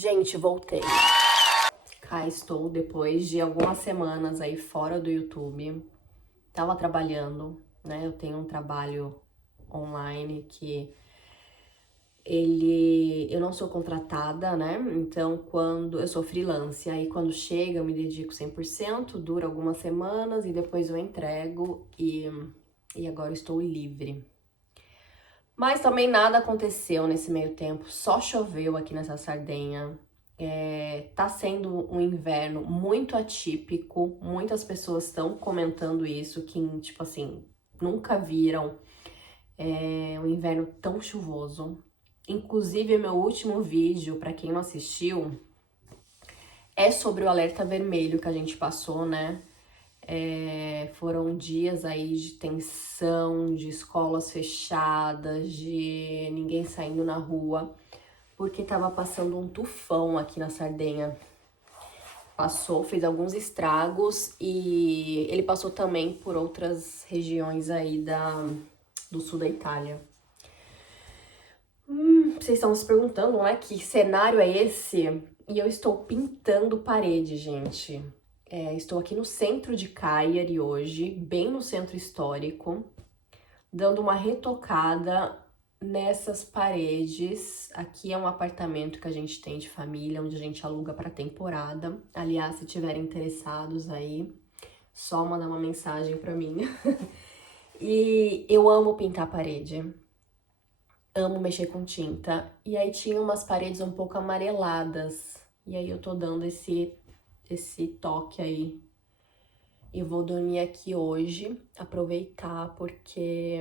Gente, voltei. Cá estou depois de algumas semanas aí fora do YouTube. Tava trabalhando, né? Eu tenho um trabalho online que eu não sou contratada, né? Então, quando eu sou freelance, aí quando chega eu me dedico 100%, dura algumas semanas e depois eu entrego e agora eu estou livre. Mas também nada aconteceu nesse meio tempo, só choveu aqui nessa Sardenha. Tá sendo um inverno muito atípico, muitas pessoas estão comentando isso, que, tipo assim, nunca viram um inverno tão chuvoso. Inclusive, meu último vídeo, pra quem não assistiu, é sobre o alerta vermelho que a gente passou, né? Foram dias aí de tensão, de escolas fechadas, de ninguém saindo na rua, porque tava passando um tufão aqui na Sardenha. Passou, fez alguns estragos e ele passou também por outras regiões aí do sul da Itália. Vocês estão se perguntando, né, que cenário é esse? E eu estou pintando parede, gente. Estou aqui no centro de Cagliari hoje, bem no centro histórico, dando uma retocada nessas paredes. Aqui é um apartamento que a gente tem de família, onde a gente aluga para temporada. Aliás, se tiverem interessados aí, só mandar uma mensagem para mim. E eu amo pintar parede. Amo mexer com tinta. E aí tinha umas paredes um pouco amareladas. E aí eu tô dando esse toque aí. Eu vou dormir aqui hoje, aproveitar, porque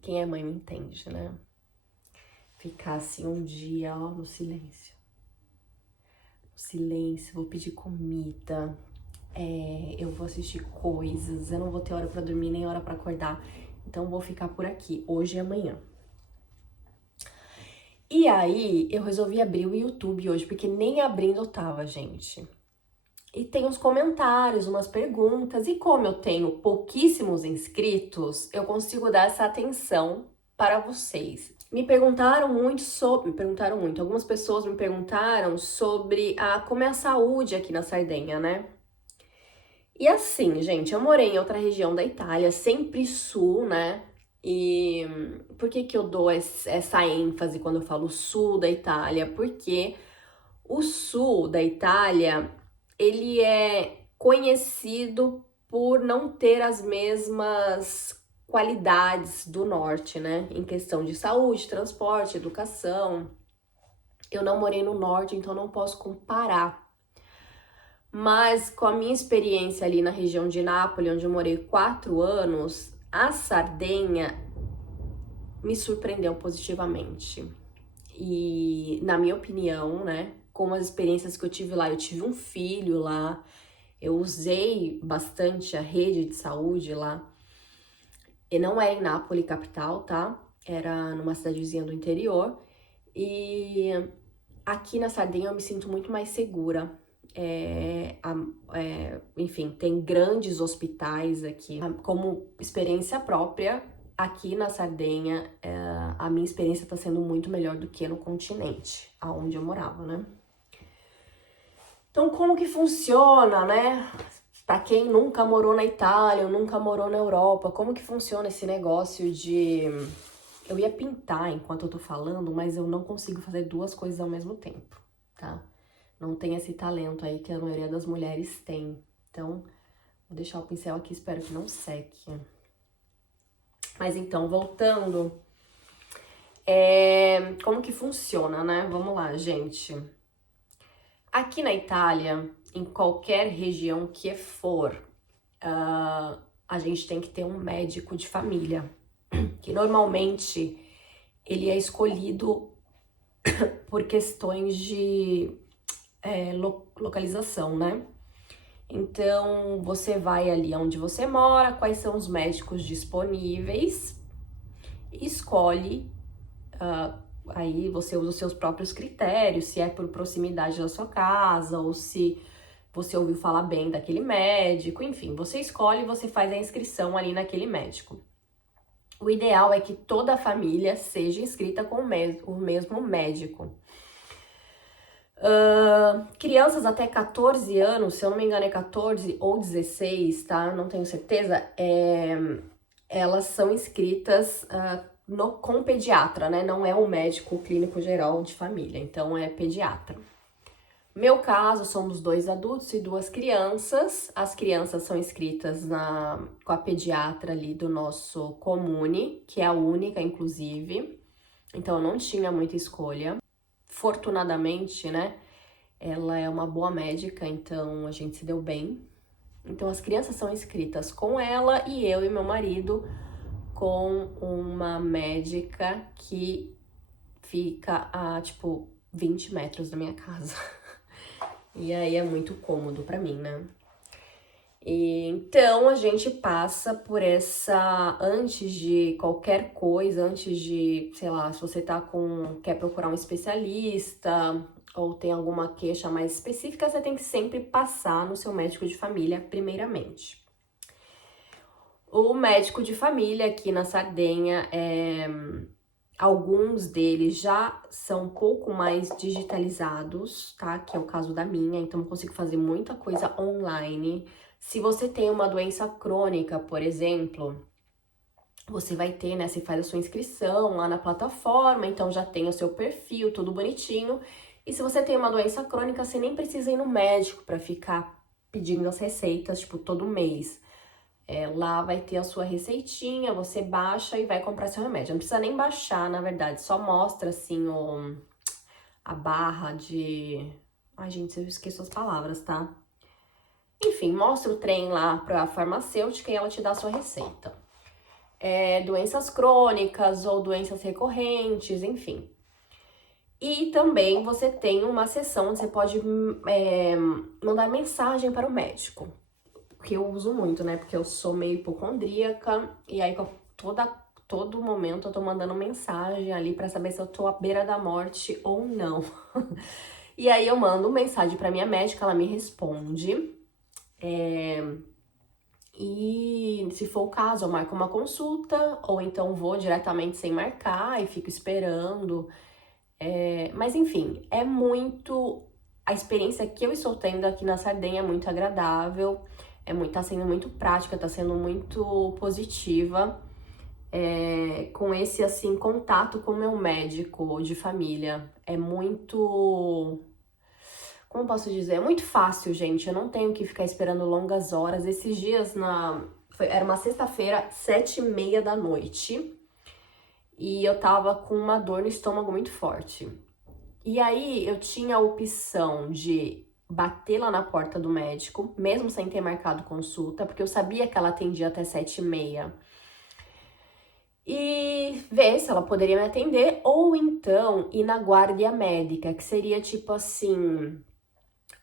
quem é mãe não entende, né? Ficar assim um dia, ó, no silêncio. No silêncio, vou pedir comida. Eu vou assistir coisas. Eu não vou ter hora pra dormir, nem hora pra acordar. Então vou ficar por aqui, hoje e amanhã. E aí, eu resolvi abrir o YouTube hoje, porque nem abrindo eu tava, gente. E tem uns comentários, umas perguntas, e como eu tenho pouquíssimos inscritos, eu consigo dar essa atenção para vocês. Me perguntaram muito, algumas pessoas me perguntaram sobre como é a saúde aqui na Sardenha, né? E assim, gente, eu morei em outra região da Itália, sempre sul, né? E por que eu dou essa ênfase quando eu falo sul da Itália? Porque o sul da Itália, ele é conhecido por não ter as mesmas qualidades do norte, né? Em questão de saúde, transporte, educação. Eu não morei no norte, então não posso comparar. Mas com a minha experiência ali na região de Nápoles, onde eu morei 4 anos, a Sardenha me surpreendeu positivamente. E, na minha opinião, né, com as experiências que eu tive lá, eu tive um filho lá, eu usei bastante a rede de saúde lá. E não é em Nápoles, capital, tá? Era numa cidadezinha do interior. E aqui na Sardenha eu me sinto muito mais segura. Enfim, tem grandes hospitais aqui. Como experiência própria, aqui na Sardenha, a minha experiência tá sendo muito melhor do que no continente, aonde eu morava, né? Então, como que funciona, né? Pra quem nunca morou na Itália ou nunca morou na Europa, como que funciona esse negócio de... Eu ia pintar enquanto eu tô falando, mas eu não consigo fazer duas coisas ao mesmo tempo, tá? Não tem esse talento aí que a maioria das mulheres tem. Então, vou deixar o pincel aqui, espero que não seque. Mas então, voltando, como que funciona, né? Vamos lá, gente. Aqui na Itália, em qualquer região que for, a gente tem que ter um médico de família, que normalmente ele é escolhido por questões de localização, né? Então, você vai ali onde você mora, quais são os médicos disponíveis, escolhe, aí você usa os seus próprios critérios, se é por proximidade da sua casa, ou se você ouviu falar bem daquele médico, enfim, você escolhe e você faz a inscrição ali naquele médico. O ideal é que toda a família seja inscrita com o mesmo médico. Crianças até 14 anos, se eu não me engano é 14 ou 16, tá? Não tenho certeza. Elas são inscritas com pediatra, né? Não é um médico clínico geral de família, então é pediatra. Meu caso, somos 2 adultos e 2 crianças. As crianças são inscritas com a pediatra ali do nosso comune, que é a única, inclusive. Então, eu não tinha muita escolha. Fortunadamente, né? Ela é uma boa médica, então a gente se deu bem. Então, as crianças são inscritas com ela e eu e meu marido com uma médica que fica a, tipo, 20 metros da minha casa. E aí é muito cômodo pra mim, né? Então a gente passa por antes de qualquer coisa, antes de, sei lá, se você quer procurar um especialista ou tem alguma queixa mais específica, você tem que sempre passar no seu médico de família primeiramente. O médico de família aqui na Sardenha, alguns deles já são um pouco mais digitalizados, tá? Que é o caso da minha, então eu consigo fazer muita coisa online. Se você tem uma doença crônica, por exemplo, você vai ter, né? Você faz a sua inscrição lá na plataforma, então já tem o seu perfil, tudo bonitinho. E se você tem uma doença crônica, você nem precisa ir no médico para ficar pedindo as receitas, tipo, todo mês. Lá vai ter a sua receitinha, você baixa e vai comprar seu remédio. Não precisa nem baixar, na verdade, só mostra assim a barra de... Ai, gente, eu esqueço as palavras, tá? Enfim, mostra o trem lá pra farmacêutica e ela te dá a sua receita. Doenças crônicas ou doenças recorrentes, enfim. E também você tem uma seção onde você pode mandar mensagem para o médico. Que eu uso muito, né? Porque eu sou meio hipocondríaca e aí todo momento eu tô mandando mensagem ali pra saber se eu tô à beira da morte ou não. E aí eu mando mensagem pra minha médica, ela me responde. E se for o caso, eu marco uma consulta ou então vou diretamente sem marcar e fico esperando. Mas enfim, a experiência que eu estou tendo aqui na Sardenha é muito agradável. Tá sendo muito prática, tá sendo muito positiva, com esse, assim, contato com o meu médico de família. Como eu posso dizer? É muito fácil, gente, eu não tenho que ficar esperando longas horas. Esses dias, era uma sexta-feira, 7h30 da noite, e eu tava com uma dor no estômago muito forte. E aí, eu tinha a opção de bater lá na porta do médico, mesmo sem ter marcado consulta, porque eu sabia que ela atendia até 7h30. E ver se ela poderia me atender, ou então ir na guarda médica, que seria tipo assim,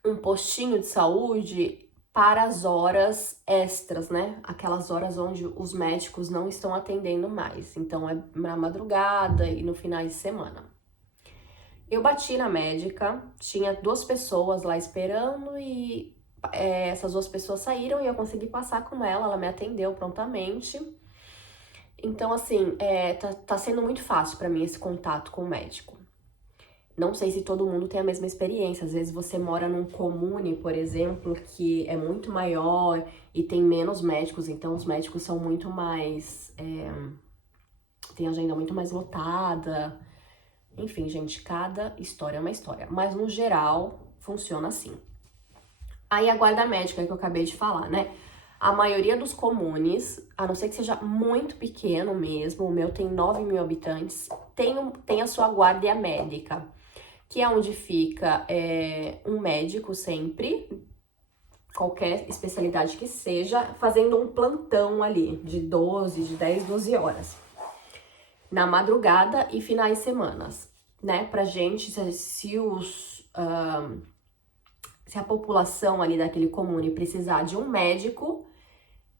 um postinho de saúde para as horas extras, né? Aquelas horas onde os médicos não estão atendendo mais. Então é na madrugada e no final de semana. Eu bati na médica, tinha 2 pessoas lá esperando e essas 2 pessoas saíram e eu consegui passar com ela me atendeu prontamente. Então, assim, tá sendo muito fácil pra mim esse contato com o médico. Não sei se todo mundo tem a mesma experiência, às vezes você mora num comune, por exemplo, que é muito maior e tem menos médicos, então os médicos são muito mais... tem agenda muito mais lotada. Enfim, gente, cada história é uma história. Mas, no geral, funciona assim. Aí, a guarda médica que eu acabei de falar, né? A maioria dos comunes, a não ser que seja muito pequeno mesmo, o meu tem 9.000 habitantes, tem a sua guarda médica, que é onde fica um médico sempre, qualquer especialidade que seja, fazendo um plantão ali de 10, 12 horas. Na madrugada e finais de semana, né? Pra gente, se a população ali daquele comune precisar de um médico,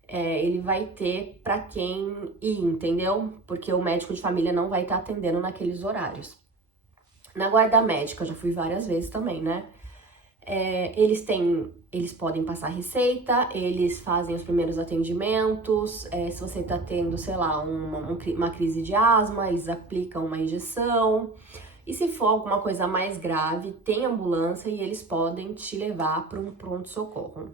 ele vai ter pra quem ir, entendeu? Porque o médico de família não vai estar atendendo naqueles horários. Na guarda médica, eu já fui várias vezes também, né? Eles podem passar receita, eles fazem os primeiros atendimentos, se você tá tendo, sei lá, uma crise de asma, eles aplicam uma injeção. E se for alguma coisa mais grave, tem ambulância e eles podem te levar para um pronto-socorro.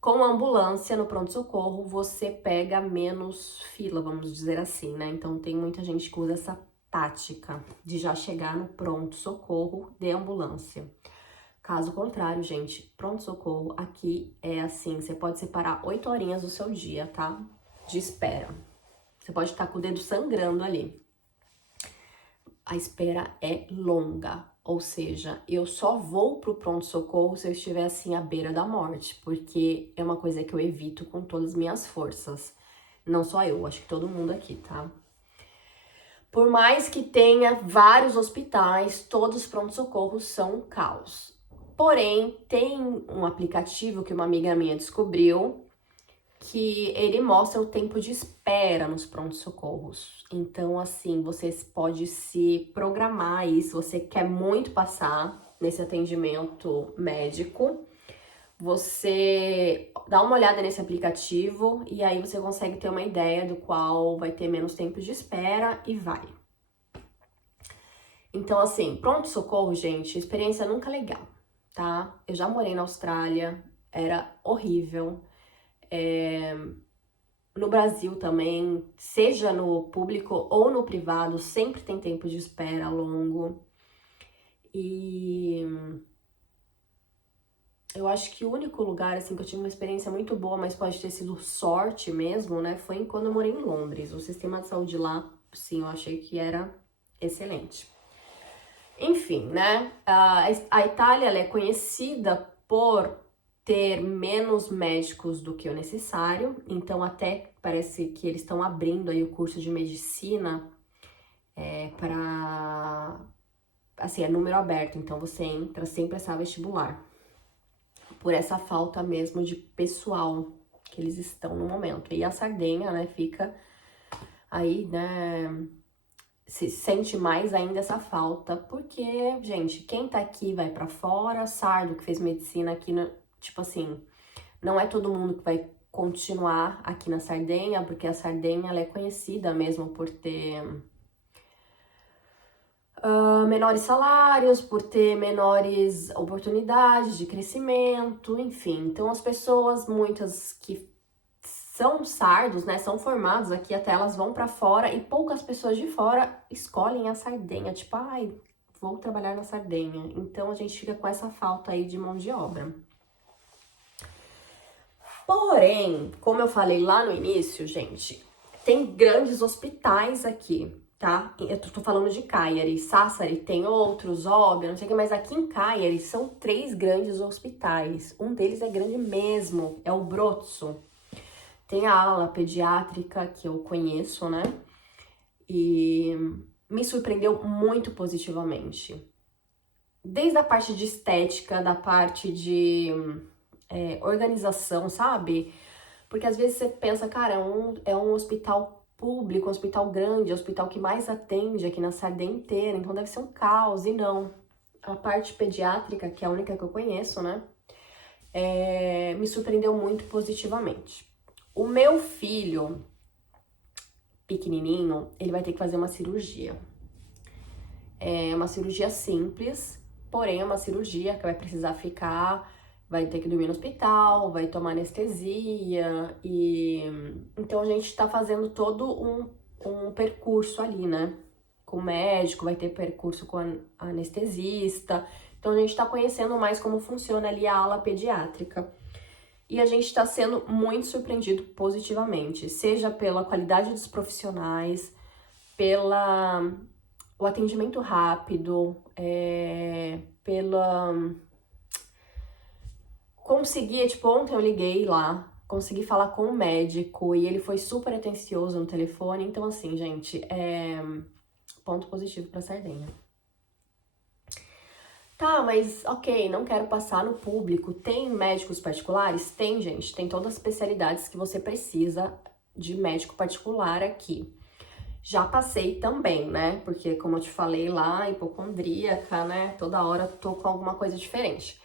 Com a ambulância no pronto-socorro, você pega menos fila, vamos dizer assim, né? Então tem muita gente que usa essa tática de já chegar no pronto-socorro de ambulância. Caso contrário, gente, pronto-socorro aqui é assim, você pode separar 8 horinhas do seu dia, tá? De espera. Você pode estar com o dedo sangrando ali. A espera é longa, ou seja, eu só vou pro pronto-socorro se eu estiver assim à beira da morte, porque é uma coisa que eu evito com todas as minhas forças. Não só eu, acho que todo mundo aqui, tá? Por mais que tenha vários hospitais, todos os pronto-socorros são um caos. Porém, tem um aplicativo que uma amiga minha descobriu que ele mostra o tempo de espera nos pronto-socorros. Então, assim, você pode se programar aí, se você quer muito passar nesse atendimento médico, você dá uma olhada nesse aplicativo e aí você consegue ter uma ideia do qual vai ter menos tempo de espera e vai. Então, assim, pronto-socorro, gente, experiência nunca legal, tá? Eu já morei na Austrália, era horrível. No Brasil também, seja no público ou no privado, sempre tem tempo de espera longo. E eu acho que o único lugar, assim, que eu tive uma experiência muito boa, mas pode ter sido sorte mesmo, né? Foi quando eu morei em Londres. O sistema de saúde lá, sim, eu achei que era excelente. Enfim, né? A Itália, ela é conhecida por ter menos médicos do que o necessário, então até parece que eles estão abrindo aí o curso de medicina para, assim, é número aberto, então você entra sem prestar vestibular, por essa falta mesmo de pessoal que eles estão no momento. E a Sardenha, né, fica aí, né, se sente mais ainda essa falta, porque, gente, quem tá aqui vai para fora, Sardo que fez medicina aqui, tipo assim, não é todo mundo que vai continuar aqui na Sardenha, porque a Sardenha ela é conhecida mesmo por ter menores salários, por ter menores oportunidades de crescimento, enfim. Então as pessoas, muitas que são sardos, né, são formados aqui, até elas vão para fora e poucas pessoas de fora escolhem a Sardenha, tipo, ai, vou trabalhar na Sardenha. Então a gente fica com essa falta aí de mão de obra. Porém, como eu falei lá no início, gente, tem grandes hospitais aqui, tá? Eu tô falando de Cagliari, Sassari tem outros, óbvio, não sei o que, mas aqui em Cagliari são 3 grandes hospitais. Um deles é grande mesmo, é o Brozzo. Tem a ala pediátrica que eu conheço, né? E me surpreendeu muito positivamente. Desde a parte de estética, da parte de organização, sabe? Porque às vezes você pensa, cara, é um hospital público, um hospital grande, é o hospital que mais atende aqui na Sardenha inteira, então deve ser um caos, e não. A parte pediátrica, que é a única que eu conheço, né? Me surpreendeu muito positivamente. O meu filho, pequenininho, ele vai ter que fazer uma cirurgia. É uma cirurgia simples, porém é uma cirurgia que vai precisar ficar, vai ter que dormir no hospital, vai tomar anestesia e então a gente tá fazendo todo um percurso ali, né? Com o médico, vai ter percurso com a anestesista. Então a gente tá conhecendo mais como funciona ali a ala pediátrica. E a gente está sendo muito surpreendido positivamente, seja pela qualidade dos profissionais, pela o atendimento rápido, pela conseguir, tipo, ontem eu liguei lá, consegui falar com o médico e ele foi super atencioso no telefone, então assim, gente, ponto positivo pra Sardenha. Tá, mas ok, não quero passar no público. Tem médicos particulares? Tem, gente. Tem todas as especialidades que você precisa de médico particular aqui. Já passei também, né? Porque, como eu te falei lá, hipocondríaca, né? Toda hora tô com alguma coisa diferente.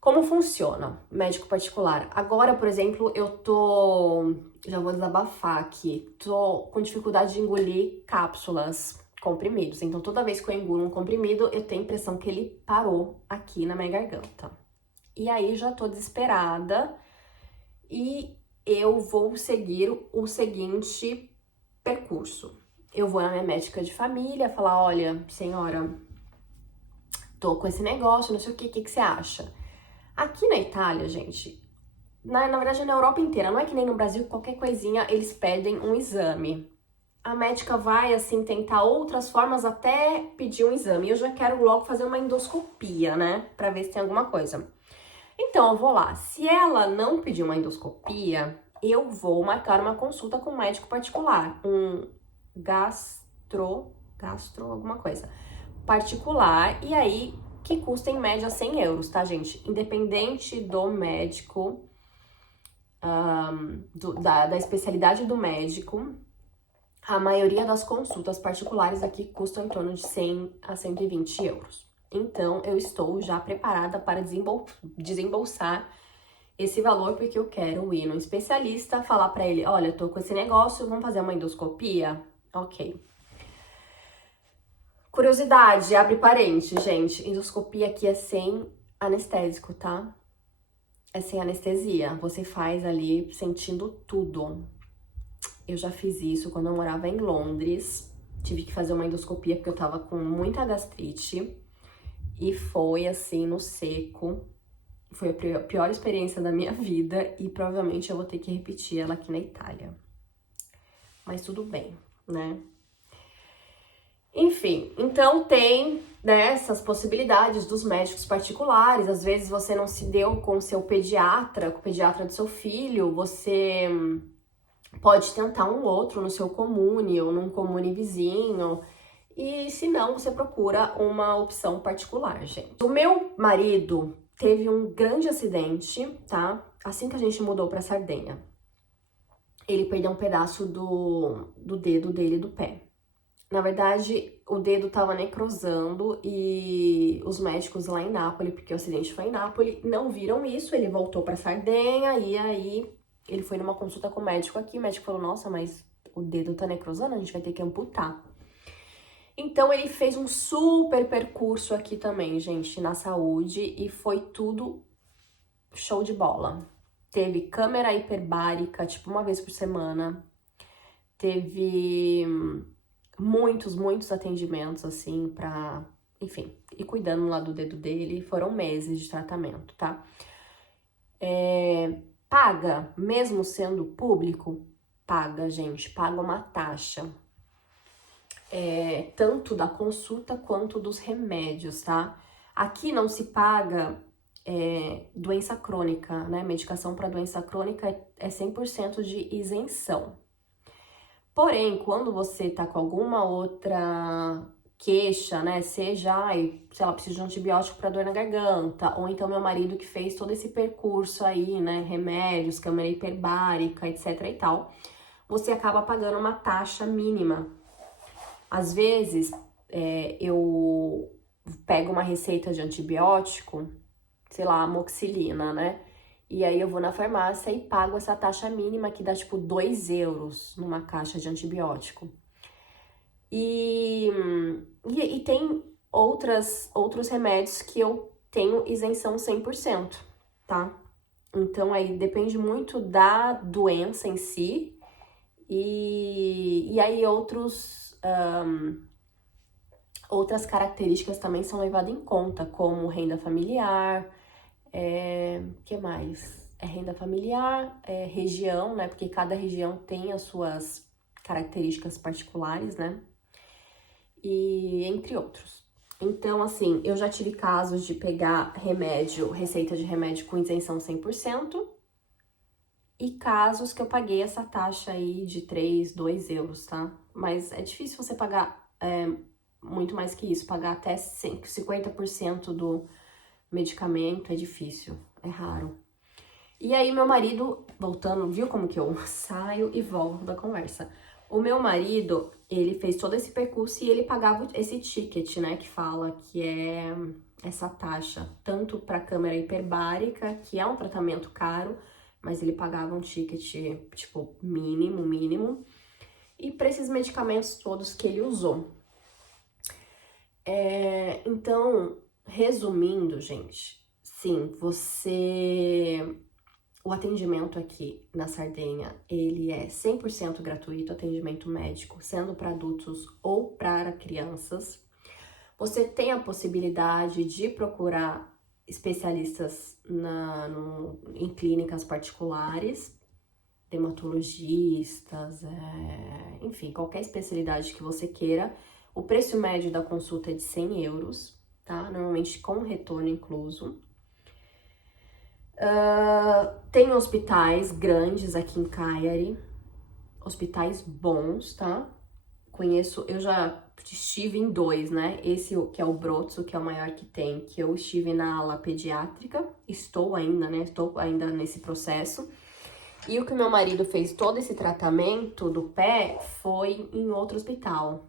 Como funciona médico particular? Agora, por exemplo, eu tô... Já vou desabafar aqui. Tô com dificuldade de engolir cápsulas comprimidos. Então, toda vez que eu engulo um comprimido, eu tenho a impressão que ele parou aqui na minha garganta. E aí, já tô desesperada e eu vou seguir o seguinte percurso. Eu vou na minha médica de família falar, olha, senhora, tô com esse negócio, não sei o que você acha? Aqui na Itália, gente, na verdade na Europa inteira, não é que nem no Brasil, qualquer coisinha eles pedem um exame. A médica vai, assim, tentar outras formas até pedir um exame. Eu já quero logo fazer uma endoscopia, né, pra ver se tem alguma coisa. Então, eu vou lá. Se ela não pedir uma endoscopia, eu vou marcar uma consulta com um médico particular, um gastro alguma coisa, particular, e aí que custa em média 100 euros, tá, gente? Independente do médico, da especialidade do médico, a maioria das consultas particulares aqui custam em torno de 100 a 120 euros. Então, eu estou já preparada para desembolsar esse valor, porque eu quero ir no especialista, falar pra ele, olha, tô com esse negócio, vamos fazer uma endoscopia? Ok. Curiosidade, abre parênteses, gente, endoscopia aqui é sem anestésico, tá? É sem anestesia, você faz ali sentindo tudo. Eu já fiz isso quando eu morava em Londres, tive que fazer uma endoscopia porque eu tava com muita gastrite e foi assim no seco. Foi a pior experiência da minha vida e provavelmente eu vou ter que repetir ela aqui na Itália. Mas tudo bem, né? Enfim, então tem, né, essas possibilidades dos médicos particulares. Às vezes você não se deu com o seu pediatra, com o pediatra do seu filho, você pode tentar um outro no seu comune ou num comune vizinho. E se não, você procura uma opção particular, gente. O meu marido teve um grande acidente, tá? Assim que a gente mudou pra Sardenha. Ele perdeu um pedaço do dedo dele do pé. Na verdade, o dedo tava necrosando e os médicos lá em Nápoles, porque o acidente foi em Nápoles, não viram isso. Ele voltou pra Sardenha e aí ele foi numa consulta com o médico aqui. O médico falou, nossa, mas o dedo tá necrosando, a gente vai ter que amputar. Então, ele fez um super percurso aqui também, gente, na saúde, e foi tudo show de bola. Teve câmera hiperbárica, tipo, uma vez por semana. Teve muitos atendimentos, assim, pra, enfim, ir cuidando lá do dedo dele. Foram meses de tratamento, tá? Paga, mesmo sendo público, paga, gente, paga uma taxa. Tanto da consulta quanto dos remédios, tá? Aqui não se paga doença crônica, né? Medicação para doença crônica é 100% de isenção. Porém, quando você tá com alguma outra queixa, né? Seja, sei lá, precisa de um antibiótico para dor na garganta, ou então meu marido que fez todo esse percurso aí, né? Remédios, câmara hiperbárica, etc e tal, você acaba pagando uma taxa mínima. Às vezes, eu pego uma receita de antibiótico, sei lá, amoxicilina, né? E aí eu vou na farmácia e pago essa taxa mínima que dá tipo 2 euros numa caixa de antibiótico. E tem outros remédios que eu tenho isenção 100%, tá? Então aí depende muito da doença em si e aí outras características também são levadas em conta, como renda familiar, que mais? Renda familiar, região, né? Porque cada região tem as suas características particulares, né? E entre outros. Então, assim, eu já tive casos de pegar receita de remédio com isenção 100%, e casos que eu paguei essa taxa aí de 2 euros, tá? Mas é difícil você pagar muito mais que isso, pagar até 50% do medicamento é difícil, é raro. E aí meu marido, voltando, viu como que eu saio e volto da conversa? O meu marido, ele fez todo esse percurso e ele pagava esse ticket, né, que fala que é essa taxa, tanto para câmara hiperbárica, que é um tratamento caro, mas ele pagava um ticket, tipo, mínimo, e para esses medicamentos todos que ele usou. Então, resumindo, gente, sim, o atendimento aqui na Sardenha, ele é 100% gratuito, atendimento médico, sendo para adultos ou para crianças. Você tem a possibilidade de procurar especialistas em clínicas particulares, dermatologistas, enfim, qualquer especialidade que você queira. O preço médio da consulta é de 100 euros, tá? Normalmente com retorno incluso. Tem hospitais grandes aqui em Cagliari, hospitais bons, tá? Eu já estive em 2, né? Esse que é o Brozzo, que é o maior que tem, que eu estive na ala pediátrica, estou ainda, né? Estou ainda nesse processo. E o que meu marido fez todo esse tratamento do pé foi em outro hospital.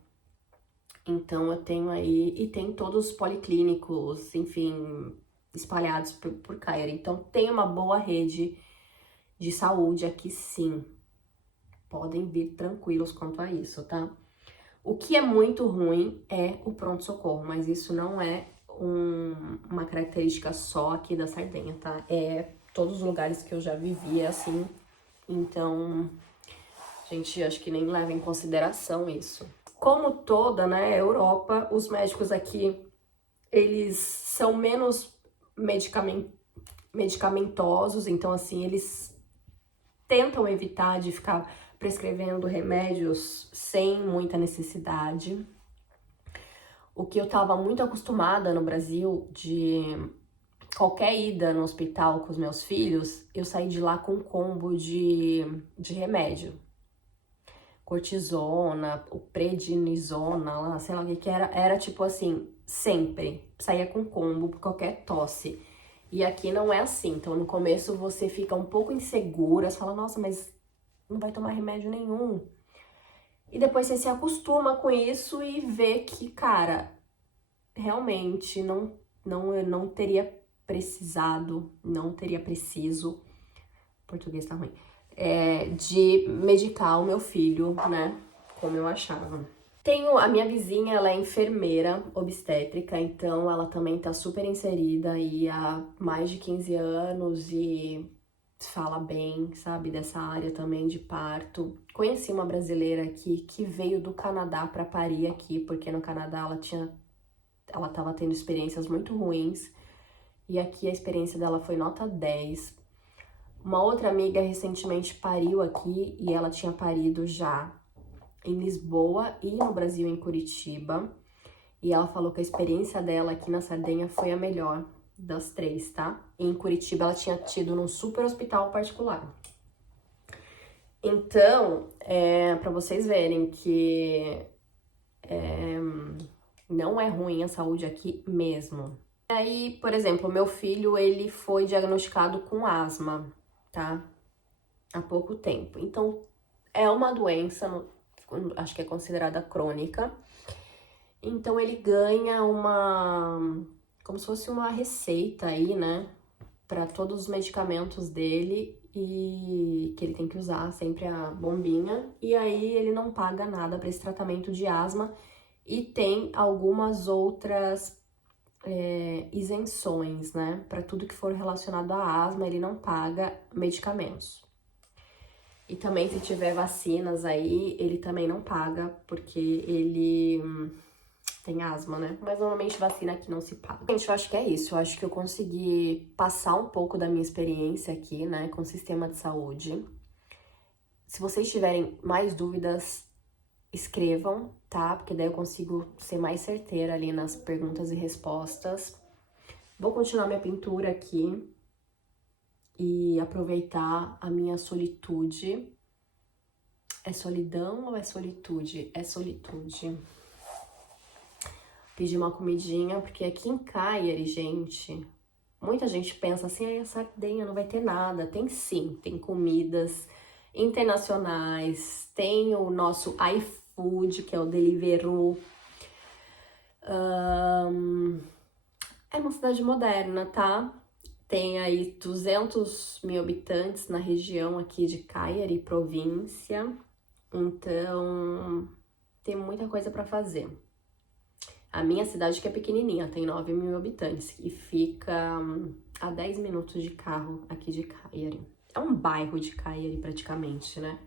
Então eu tenho aí, e tem todos os policlínicos, enfim, espalhados por Cagliari. Então tem uma boa rede de saúde aqui sim. Podem vir tranquilos quanto a isso, tá? O que é muito ruim é o pronto-socorro, mas isso não é uma característica só aqui da Sardenha, tá? É todos os lugares que eu já vivi assim, então, gente, acho que nem leva em consideração isso. Como toda, né, Europa, os médicos aqui, eles são menos medicamentosos, então assim, eles tentam evitar de ficar prescrevendo remédios sem muita necessidade. O que eu tava muito acostumada no Brasil, de qualquer ida no hospital com os meus filhos, eu saí de lá com um combo de remédio. Cortisona, o prednisona, lá, sei lá o que era tipo assim, sempre. Saía com combo por qualquer tosse. E aqui não é assim, então no começo você fica um pouco insegura, você fala, nossa, mas não vai tomar remédio nenhum. E depois você se acostuma com isso e vê que, cara, realmente eu não teria precisado, não teria preciso, português tá ruim, de medicar o meu filho, né, como eu achava. Tenho a minha vizinha, ela é enfermeira obstétrica, então ela também tá super inserida aí há mais de 15 anos e fala bem, sabe, dessa área também de parto. Conheci uma brasileira aqui que veio do Canadá para parir aqui, porque no Canadá ela tava tendo experiências muito ruins e aqui a experiência dela foi nota 10. Uma outra amiga recentemente pariu aqui e ela tinha parido já em Lisboa e no Brasil, em Curitiba. E ela falou que a experiência dela aqui na Sardenha foi a melhor das 3, tá? E em Curitiba ela tinha tido num super hospital particular. Então, para vocês verem que não é ruim a saúde aqui mesmo. Aí, por exemplo, meu filho, ele foi diagnosticado com asma, tá? Há pouco tempo. Então, é uma doença, acho que é considerada crônica. Então, ele ganha como se fosse uma receita aí, né? Para todos os medicamentos dele e que ele tem que usar sempre a bombinha. E aí, ele não paga nada para esse tratamento de asma. E tem algumas outras isenções, né? Para tudo que for relacionado à asma, ele não paga medicamentos. E também, se tiver vacinas aí, ele também não paga, porque ele tem asma, né? Mas normalmente vacina aqui não se paga. Gente, eu acho que é isso. Eu acho que eu consegui passar um pouco da minha experiência aqui, né, com o sistema de saúde. Se vocês tiverem mais dúvidas, escrevam, tá? Porque daí eu consigo ser mais certeira ali nas perguntas e respostas. Vou continuar minha pintura aqui e aproveitar a minha solitude. É solidão ou é solitude? É solitude. Pedir uma comidinha, porque aqui em Cagliari, gente, muita gente pensa assim, ai, a Sardenha não vai ter nada. Tem sim, tem comidas internacionais, tem o nosso iFood, que é o Deliveroo. É uma cidade moderna, tá? Tem aí 200 mil habitantes na região aqui de Cagliari, província. Então, tem muita coisa para fazer. A minha cidade que é pequenininha, tem 9 mil habitantes e fica a 10 minutos de carro aqui de Cagliari. É um bairro de Cagliari praticamente, né?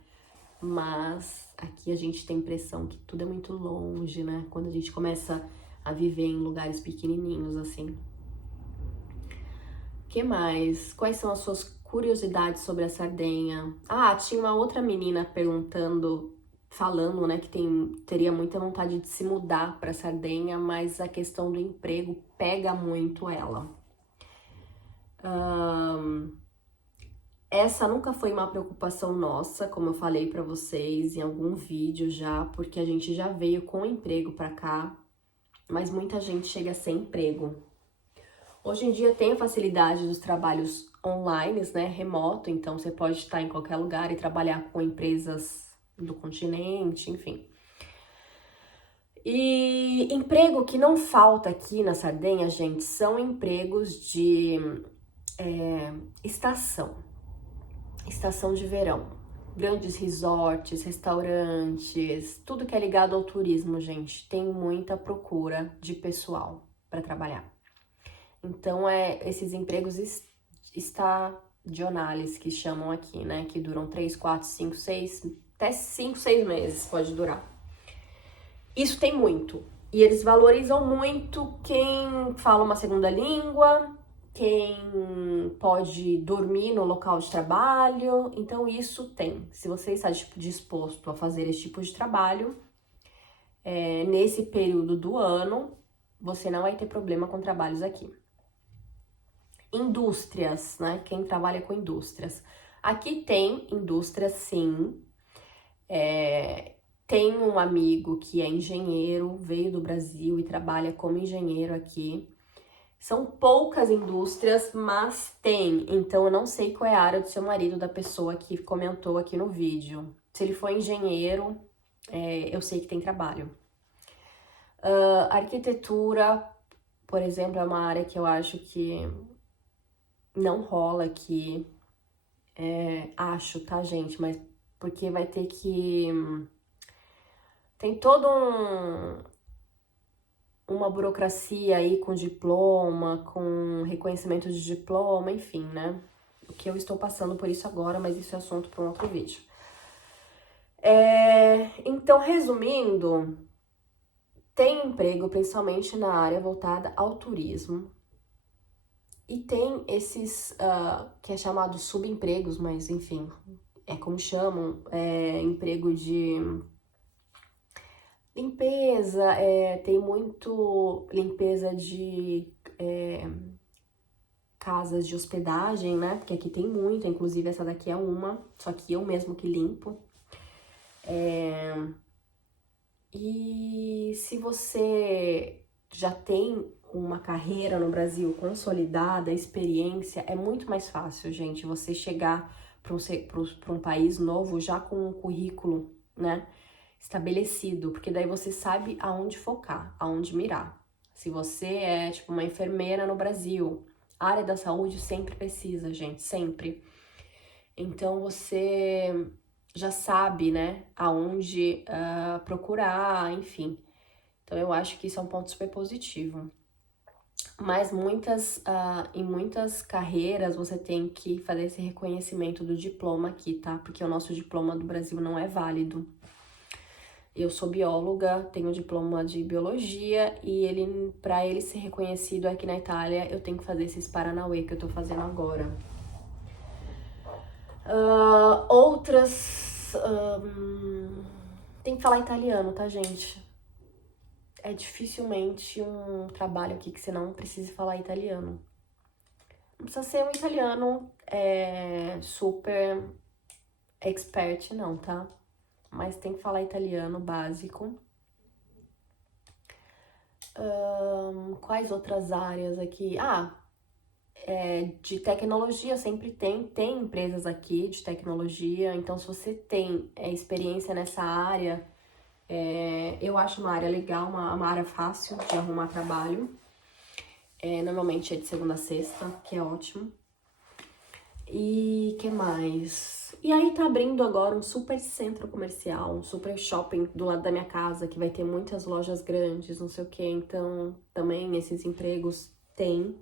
Mas aqui a gente tem a impressão que tudo é muito longe, né? Quando a gente começa a viver em lugares pequenininhos assim. Que mais? Quais são as suas curiosidades sobre a Sardenha? Ah, tinha uma outra menina falando, né, que teria muita vontade de se mudar para Sardenha, mas a questão do emprego pega muito ela. Essa nunca foi uma preocupação nossa, como eu falei para vocês em algum vídeo já, porque a gente já veio com emprego para cá, mas muita gente chega sem emprego. Hoje em dia tem a facilidade dos trabalhos online, né, remoto, então você pode estar em qualquer lugar e trabalhar com empresas do continente, enfim. E emprego que não falta aqui na Sardenha, gente, são empregos de estação de verão. Grandes resorts, restaurantes, tudo que é ligado ao turismo, gente, tem muita procura de pessoal para trabalhar. Então, esses empregos estagionais que chamam aqui, né? Que duram 3, 4, 5, 6, até 5, 6 meses pode durar. Isso tem muito. E eles valorizam muito quem fala uma segunda língua, quem pode dormir no local de trabalho. Então, isso tem. Se você está disposto a fazer esse tipo de trabalho, nesse período do ano, você não vai ter problema com trabalhos aqui. Indústrias, né? Quem trabalha com indústrias. Aqui tem indústrias, sim. Tem um amigo que é engenheiro, veio do Brasil e trabalha como engenheiro aqui. São poucas indústrias, mas tem. Então, eu não sei qual é a área do seu marido, da pessoa que comentou aqui no vídeo. Se ele for engenheiro, eu sei que tem trabalho. Arquitetura, por exemplo, é uma área que eu acho que não rola aqui. Acho, tá, gente? Mas porque vai ter que... Tem todo uma burocracia aí com diploma, com reconhecimento de diploma, enfim, né? O que eu estou passando por isso agora, mas isso é assunto para um outro vídeo. Então, resumindo, tem emprego principalmente na área voltada ao turismo. E tem esses, que é chamado subempregos, mas enfim, é como chamam, emprego de limpeza, tem muito limpeza de casas de hospedagem, né? Porque aqui tem muito, inclusive essa daqui é uma, só que eu mesmo que limpo. E se você já tem uma carreira no Brasil consolidada, experiência, é muito mais fácil, gente, você chegar para um país novo já com um currículo, né, estabelecido, porque daí você sabe aonde focar, aonde mirar. Se você é, tipo, uma enfermeira no Brasil, a área da saúde sempre precisa, gente, sempre. Então, você já sabe, né, aonde procurar, enfim. Então, eu acho que isso é um ponto super positivo. Mas em muitas carreiras, você tem que fazer esse reconhecimento do diploma aqui, tá? Porque o nosso diploma do Brasil não é válido. Eu sou bióloga, tenho diploma de biologia e para ele ser reconhecido aqui na Itália, eu tenho que fazer esses Paranauê que eu tô fazendo agora. Tem que falar italiano, tá, gente? É dificilmente um trabalho aqui que você não precise falar italiano. Não precisa ser um italiano super expert, não, tá? Mas tem que falar italiano básico. Quais outras áreas aqui? De tecnologia sempre tem empresas aqui de tecnologia. Então, se você tem experiência nessa área, eu acho uma área legal, uma área fácil de arrumar trabalho. Normalmente é de segunda a sexta, que é ótimo. E que mais? E aí tá abrindo agora um super centro comercial, um super shopping do lado da minha casa, que vai ter muitas lojas grandes, não sei o que. Então, também esses empregos tem.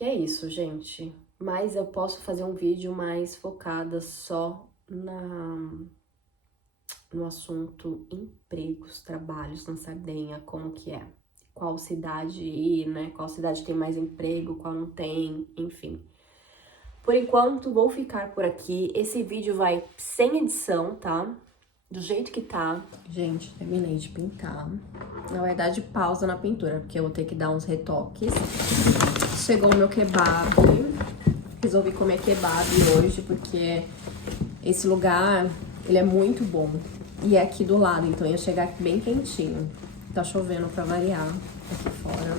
E é isso, gente. Mas eu posso fazer um vídeo mais focada só no assunto empregos, trabalhos na Sardenha, como que é. Qual cidade ir, né? Qual cidade tem mais emprego, qual não tem, enfim. Por enquanto, vou ficar por aqui. Esse vídeo vai sem edição, tá? Do jeito que tá. Gente, terminei de pintar. Na verdade, pausa na pintura, porque eu vou ter que dar uns retoques. Chegou o meu kebab. Resolvi comer kebab hoje, porque esse lugar, ele é muito bom. E é aqui do lado, então ia chegar bem quentinho. Tá chovendo pra variar aqui fora.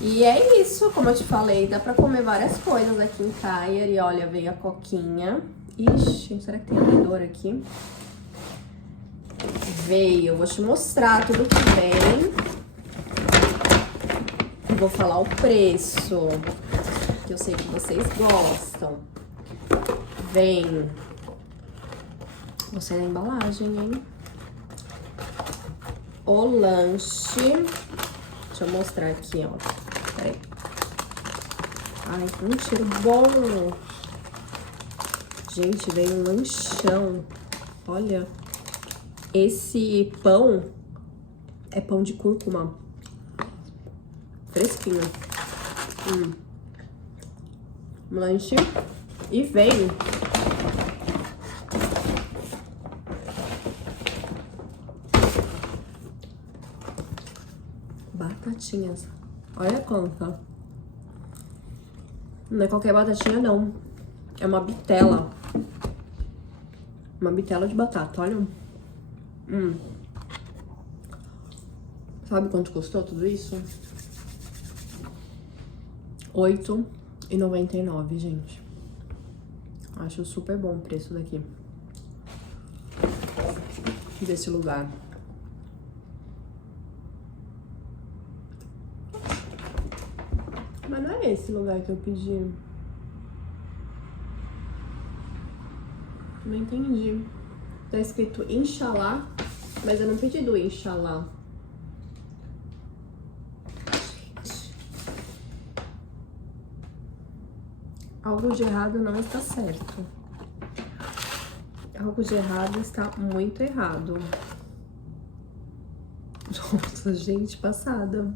E é isso, como eu te falei, dá pra comer várias coisas aqui em Cagliari. E olha, veio a coquinha. Ixi, será que tem abridor aqui? Veio, eu vou te mostrar tudo que vem. E vou falar o preço, que eu sei que vocês gostam. Vem. Gostei da embalagem, hein? O lanche. Deixa eu mostrar aqui, ó. Peraí. Ai, um cheiro bom. Gente, veio um lanchão. Olha. Esse pão é pão de cúrcuma. Fresquinho. Lanche. E vem batatinhas. Olha quanta. Não é qualquer batatinha, não. É uma bitela. Uma bitela de batata, olha. Sabe quanto custou tudo isso? R$ 8,99, gente. Acho super bom o preço daqui. Desse lugar. Mas não é esse lugar que eu pedi. Não entendi. Tá escrito Inshallah, mas eu não pedi do Inshallah. Algo de errado não está certo. Algo de errado está muito errado. Nossa, gente, passada.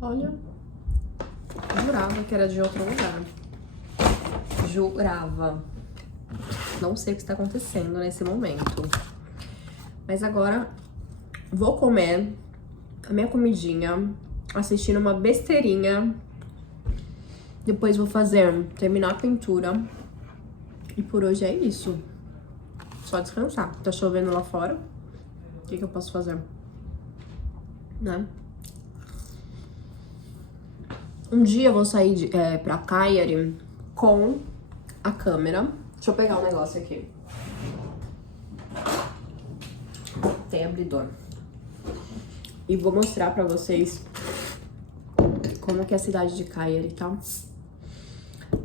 Olha. Jurava que era de outro lugar. Jurava. Não sei o que está acontecendo nesse momento. Mas agora vou comer a minha comidinha, assistindo uma besteirinha. Depois vou terminar a pintura. E por hoje é isso. Só descansar. Tá chovendo lá fora. O que eu posso fazer? Né? Um dia eu vou sair pra Cagliari com a câmera. Deixa eu pegar um negócio aqui. Tem abridor. E vou mostrar pra vocês como que é a cidade de Cagliari, tá?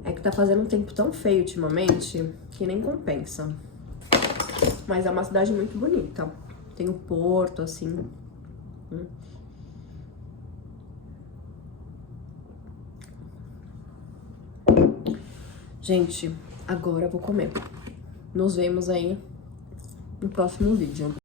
É que tá fazendo um tempo tão feio ultimamente que nem compensa. Mas é uma cidade muito bonita. Tem o porto, assim. Gente, agora eu vou comer. Nos vemos aí no próximo vídeo.